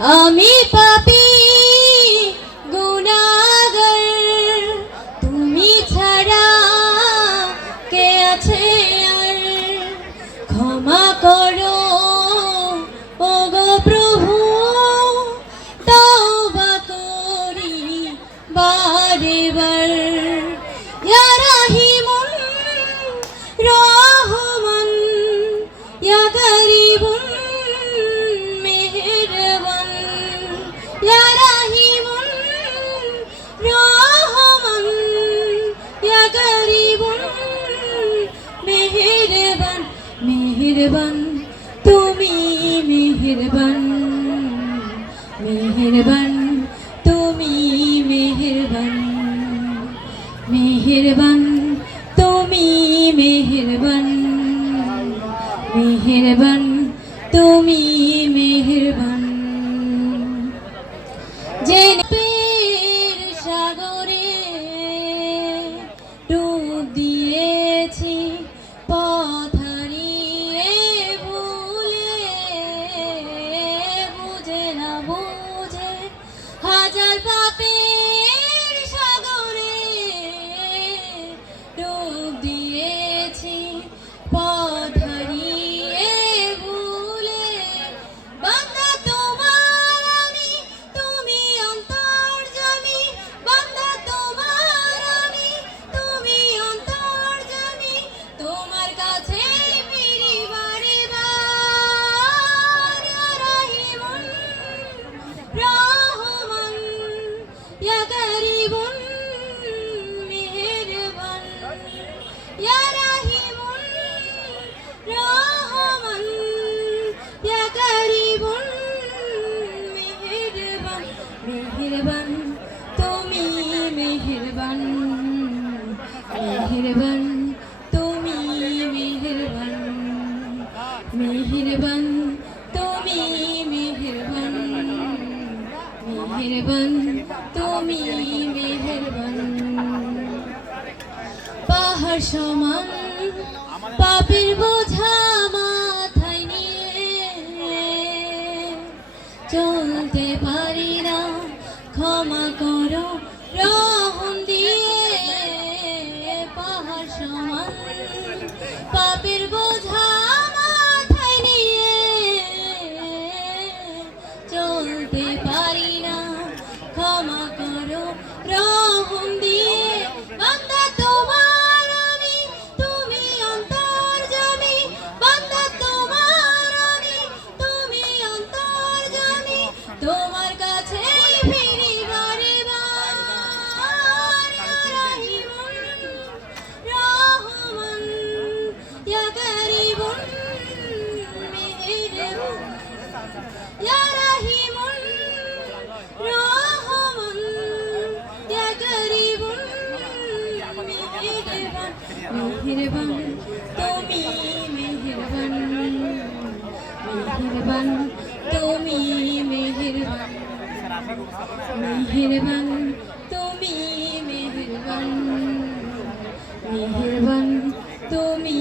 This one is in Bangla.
আমি পাপী গুনাহগার, তুমি ছাড়া কে আছে আর? ক্ষমা করো ওগো প্রভু, তওবা করি বারে বার। ইয়া রাহিমুন রহমান, ইয়া গরিবুন মেহেরবান, ইয়া রাহিমুন রহমান, ইয়া গরিবুন মেহেরবান। মেহেরবান তুমি মেহেরবান, মেহেরবান তুমি মেহেরবান, মেহেরবান তুমি মেহেরবান, মেহেরবান তুমি মেহেরবান। যে পাপের সাগরে ডুব দিয়েছি, পথ হারিয়ে ভুলে, বুঝে না বুঝে হাজার পাপের সাগরে ডুব দিয়েছি, পথ হারিয়ে ভুলে। বান্দা তোমার আমি, তুমি অন্তর্যামী, বান্দা তোমার আমি, তুমি অন্তর্যামী। তোমার কাছে ফিরি বারে বার। ইয়া রাহিমুন রহমান, ইয়া গরিবুন মেহেরবান, ইয়া রাহিমুন রহমান, ইয়া গরিবুন মেহেরবান। মেহেরবান তুমি মেহেরবান, মেহেরবান তুমি মেহেরবান, মেহেরবান তুমি মেহেরবান, মেহেরবান তুমি মেহেরবান। পাহাড় সমান পাপের বোঝা মাথায় নিয়ে চলতে পারি না, ক্ষমা করো রহম দিয়ে। পাহাড় সমান পাপের বোঝা মাথায় নিয়ে চলতে পারি না, ক্ষমা করো রহম দিয়ে। বান্দা তোমার আমি, তুমি অন্তর্যামী, বান্দা তোমার আমি, তুমি অন্তর্যামী। তোমার কাছে ফিরি বারে বার। ইয়া রাহিমুন রহমান, ইয়া গরিবুন মেহেরবান, ইয়া রাহিমুন রহমান, ইয়া গরিবুন মেহেরবান। মেহেরবান তুমি মেহেরবান, মেহেরবান তুমি মেহেরবান, মেহেরবান তুমি মেহেরবান, মেহেরবান তুমি